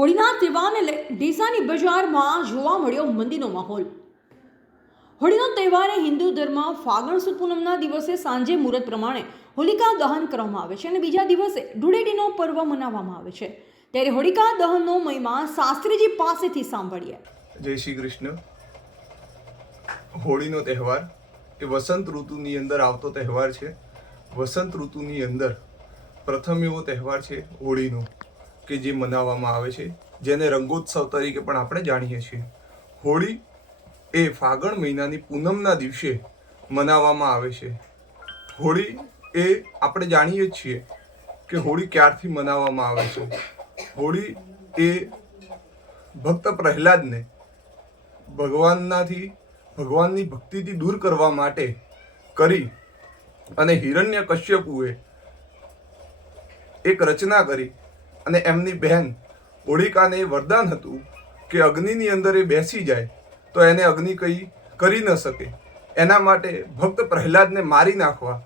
હોળીના તહેવારને લઈ ડીસાની બજારમાં જોવા મળ્યો મંદીનો માહોલ। હોળીનો તહેવાર હિન્દુ ધર્મ ફાગણ સુદ પૂનમના દિવસે સાંજે મુહૂર્ત પ્રમાણે હોલિકા દહન કરવામાં આવે છે અને બીજા દિવસે ધૂળેટીનો પર્વ મનાવવામાં આવે છે। ત્યારે હોલિકા દહનનો મહિમા શાસ્ત્રીજી પાસેથી સાંભળીએ। જય શ્રી કૃષ્ણ। હોળીનો તહેવાર એ વસંત ઋતુની અંદર આવતો તહેવાર છે। વસંત ઋતુની અંદર પ્રથમ એવો તહેવાર છે હોળીનો કે જે મનાવવામાં આવે છે, જેને રંગોત્સવ તરીકે પણ આપણે જાણીએ છીએ। હોળી એ ફાગણ મહિનાની પૂનમના દિવસે મનાવવામાં આવે છે। હોળી એ આપણે જાણીએ છીએ કે હોળી ક્યારથી મનાવવામાં આવે છે। હોળી એ ભક્ત પ્રહલાદને ભગવાનની ભક્તિથી દૂર કરવા માટે કરી અને હિરણ્ય કશ્યપુએ એક રચના કરી અને એમની બહેન હોળિકાને વરદાન હતું કે અગ્નિની અંદર એ બેસી જાય તો એને અગ્નિ કંઈ કરી ન શકે। એના માટે ભક્ત પ્રહલાદને મારી નાખવા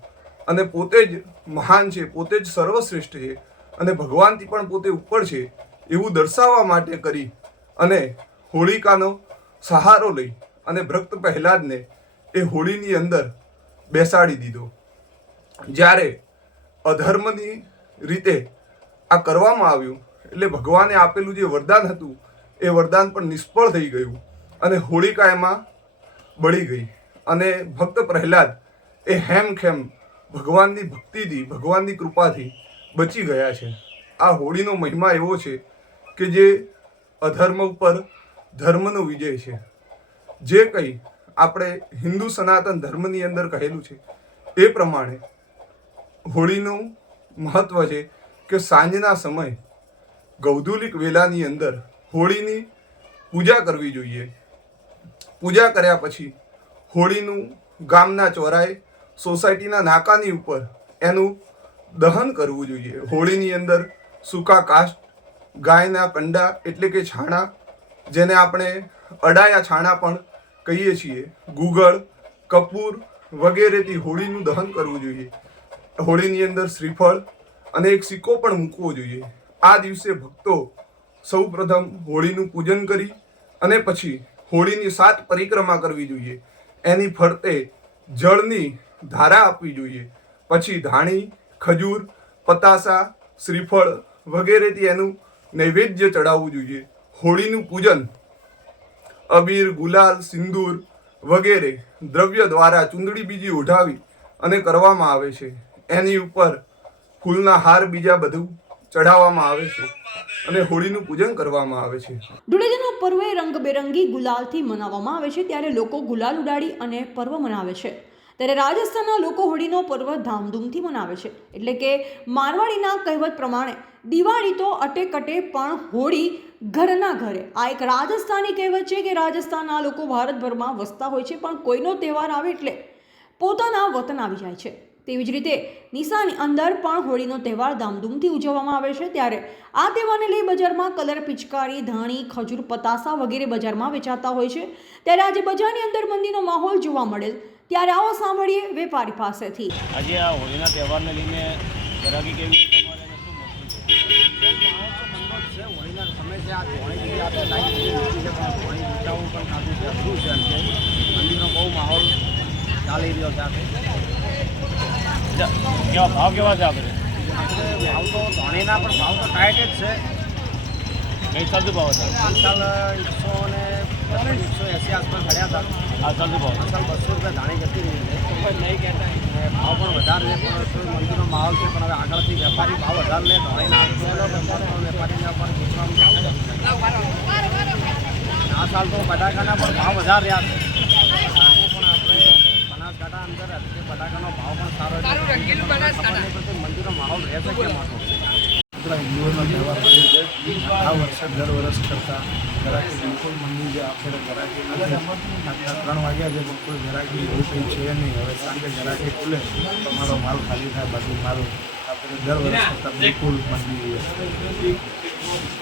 અને પોતે જ મહાન છે, પોતે જ સર્વશ્રેષ્ઠ છે અને ભગવાનથી પણ પોતે ઉપર છે એવું દર્શાવવા માટે કરી અને હોળિકાનો સહારો લઈ અને ભક્ત પ્રહલાદને એ હોળીની અંદર બેસાડી દીધો। જ્યારે અધર્મની રીતે આ કરવામાં આવ્યું એટલે ભગવાને આપેલું જે વરદાન હતું એ વરદાન પણ નિષ્ફળ થઈ ગયું અને હોળિકા એમાં બળી ગઈ અને ભક્ત પ્રહલાદ એ હેમખેમ ભગવાનની ભક્તિથી, ભગવાનની કૃપાથી બચી ગયા છે। આ હોળીનો મહિમા એવો છે કે જે અધર્મ ઉપર ધર્મનો વિજય છે। જે કંઈ આપણે હિન્દુ સનાતન ધર્મની અંદર કહેલું છે એ પ્રમાણે હોળીનું મહત્વ છે કે સાંજના સમય ગૌધુલિક વેલાની અંદર હોળીની પૂજા કરવી જોઈએ। પૂજા કર્યા પછી હોળીનું ગામના ચોરાએ, સોસાયટીના નાકાની ઉપર એનું દહન કરવું જોઈએ। હોળીની અંદર સૂકા કાષ્ઠ, ગાયના કંડા એટલે કે છાણા, જેને આપણે અડાયા છાણા પણ કહીએ છીએ, ગુગળ, કપૂર વગેરેથી હોળીનું દહન કરવું જોઈએ। હોળીની અંદર શ્રીફળ અને એક સિક્કો પણ મૂકવો જોઈએ। આ દિવસે ભક્તો સૌ પ્રથમ હોળીનું પૂજન કરી અને પછી હોળીની 7 પરિક્રમા કરવી જોઈએ। એની ફરતે જળની ધારા આપવી જોઈએ। પછી ધાણી, ખજૂર, પતાસા, શ્રીફળ વગેરેથી એનું નૈવેદ્ય ચડાવવું જોઈએ। હોળીનું પૂજન અબીર, ગુલાલ, સિંદૂર વગેરે દ્રવ્ય દ્વારા ચૂંદડી બીજી ઓઢાવી અને કરવામાં આવે છે। એની ઉપર ફૂલના હાર બીજા બધું ચઢાવવામાં આવે છે અને હોળીનું પૂજન કરવામાં આવે છે। ધૂળેટીનો પર્વ રંગબેરંગી ગુલાલથી મનાવવામાં આવે છે। ત્યારે લોકો ગુલાલ ઉડાડી અને પર્વ મનાવે છે। ત્યારે રાજસ્થાનના લોકો હોળીનો પર્વ ધામધૂમથી મનાવે છે। એટલે કે મારવાડીના કહેવત પ્રમાણે દિવાળી તો અટે પણ હોળી ઘરના ઘરે। આ એક રાજસ્થાની કહેવત છે કે રાજસ્થાનના લોકો ભારતભરમાં વસતા હોય છે, પણ કોઈનો તહેવાર આવે એટલે પોતાના વતન આવી જાય છે। તેવી જ રીતે ડીસાની અંદર પણ હોળીનો તહેવાર ધામધૂમથી ઉજવવામાં આવે છે। ત્યારે આ તહેવારને લઈ બજારમાં કલર, પિચકારી, ધાણી, ખજૂર, પતાસા વગેરે બજારમાં વેચાતા હોય છે। ત્યારે આજે બજારની અંદર મંદીનો માહોલ જોવા મળેલ। ત્યારે આવો સાંભળીએ વેપારી પાસેથી। આજે આ હોળીના તહેવારને લઈને ગરાગી કેવી હોળીના સમય છે, આ ધોણી આપણે લાઈન છે, પણ ધોણી વિચારવું પણ ખાધું છે, શું છે મંદીનો બહુ માહોલ ચાલી રહ્યો છે। કેવા ભાવ કેવા છે આપણે ભાવ તો ધોણીના પણ ભાવ તો ટાઈટ જ છે। કઈ સાલ ભાવ હતા? ગઈ સાલ 180 આસપાસ મળ્યા હતા। આ સાલ ભાવ? આ સાલ 200 રૂપિયા ધાણી જતી રહી છે। નહીં કહેતા ભાવ પણ વધારે છે, પણ મંદીનો માહોલ છે, પણ હવે આગળથી વેપારી ભાવ વધારે લે ધોણીના વેપારીના પણ પૂછવાનું। આ સાલ તો બટાકાના પણ ભાવ વધારે રહ્યા છે। બનાસકાંઠા અંદર બટાકાનો ભાવ પણ સારો છે। મંદિરનો માહોલ રહેશે કે માનો આપણા હિન્દુઓનો તહેવાર છે। આ વર્ષે દર વર્ષ કરતાં ઘરાકી બિલકુલ મંદિર જે આપણે ઘરાકી નથી। આટલા 3 વાગ્યા છે પણ કોઈ ઘરાકી એવું કંઈ છે નહીં। હવે સાંજે ઘરાકી ખુલે તો મારો માલ ખાલી થાય, બાકી માલ આપણે દર વર્ષ કરતાં બિલકુલ મંદિર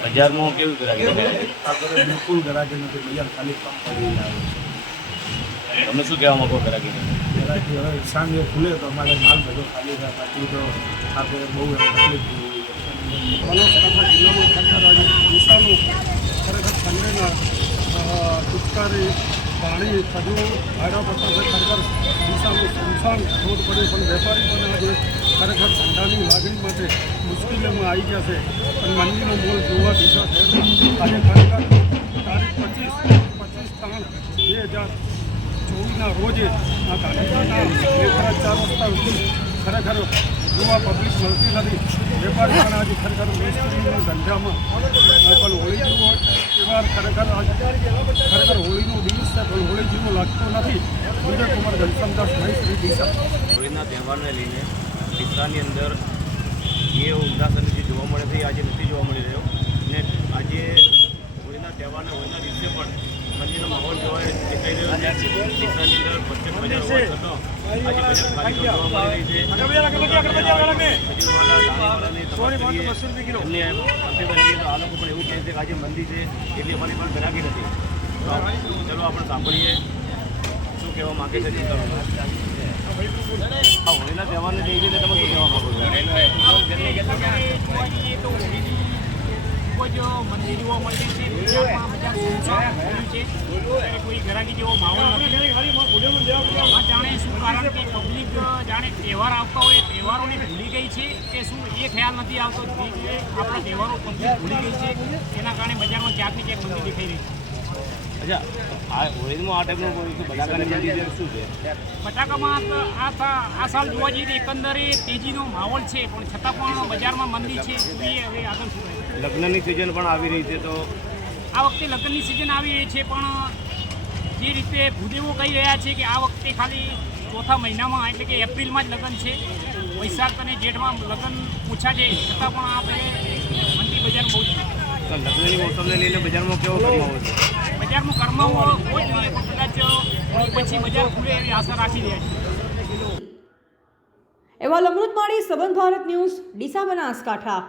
બજારમાં કેવું ગરાગી આપણે બિલકુલ ઘરાકી નથી। બજાર ખાલી કમ પડી આવે છે। તમે શું કહેવા માંગો ગરાગીને? ઘરાકી હવે સાંજે ખુલે તો અમારે માલ બધો ખાલી થાય, બાકી તો આપણે બહુ તકલીફ થઈ બનાસકાંઠા જિલ્લામાં ખરેખર આજે ડીસાનું ખરેખર ઠંડીના પિચકારી પાણી ખજૂર આડા પત્તા ખરેખર ડીસાનું સુનસાન રોડ પડ્યો પણ વેપારીઓને આજે ખરેખર ધંધાની લાગણી માટે મુશ્કેલીઓમાં આવી ગયા છે અને મંદીનો મૂળ જોવા ડીસા શહેરમાં આજે ખરેખર તારીખ 25/3/2024ના રોજે આ ગાંધીજીના લેખરા 4 રસ્તા સુધી ખરેખર જોવા પબ્લિક મળતી નથી. વેપારી પણ આજે ખરેખર મુશ્કેલીના ધંધામાં પણ હોળી જેવો તહેવાર ખરેખર હોળીનો દિવસ છે પણ હોળી જેવો લાગતો નથી. વિજયકુમાર ઘનશ્યામદાસ ભાઈ શ્રી ડીસા. હોળીના તહેવારને લઈને ડીસાની અંદર જે ઉલ્લાસની જોવા મળે છે એ આજે નથી જોવા મળી રહ્યો અને આજે હોળીના તહેવારને હોળીના દિવસે પણ મંદિરનો માહોલ જોવા દેખાઈ રહ્યો છે. ડીસાની અંદર પ્રત્યેક બજાર હોવા છતાં આજે બજાર ખાલી જોવા મળી રહી છે. એમને તો આ લોકો પણ એવું કહે છે કે આજે મંદિર છે એટલી અમારી પણ ગ્રાહકી નથી. તો ચલો આપણે સાંભળીએ શું કહેવા માગે છે આ હોળીના તહેવારને જઈ રીતે તમે શું કહેવા માગો છો? ખૂબ જ મંદિર જોવા મળે છે. બજારમાં બજાર સુનસાન થયું છે. કોઈ ઘરાકી જેવો માહોલ નથી. જાણે શું કારણ કે પબ્લિક જાણે તહેવાર આવતા હોય તહેવારોને ભૂલી ગઈ છે કે શું એ ખ્યાલ નથી આવતો કે આપણા તહેવારો પબ્લિક ભૂલી ગઈ છે. એના કારણે બજારમાં ક્યાંકને ક્યાંક મંદિર દેખાઈ રહી છે. અચ્છા આ હોળીમાં આ ટાઈપનું કોઈ બટાકાની મંદિર શું છે? બટાકામાં આ સાલ જોવા જઈએ તો એકંદરે તેજીનો માહોલ છે પણ છતાં પણ બજારમાં મંદી છે. એ હવે આગળ શું થાય? લગ્નની સિઝન પણ આવી રહી છે તો આ વખતે લગ્નની સિઝન આવી રહી છે પણ જે રીતે ભૂદેવો કહી રહ્યા છે કે આ વખતે ખાલી ચોથા મહિનામાં એટલે કે એપ્રિલમાં જ લગ્ન છે. વૈશાખ અને જેઠમાં લગ્ન ઓછા છે છતાં પણ આપણે મંદી બજાર બહુ છે. તો લગ્નની મોસમને લઈને બજારમાં કેવો ગરમાવો છે? બજારમાં કર્માવો બહુ જ જોઈએ પણ કદાચ પછી બજાર ખુલે એવી આશા રાખી રહ્યા છીએ. એવા અમૃત માળી સંબંધ ભારત ન્યૂઝ ડીસા બનાસકાંઠા.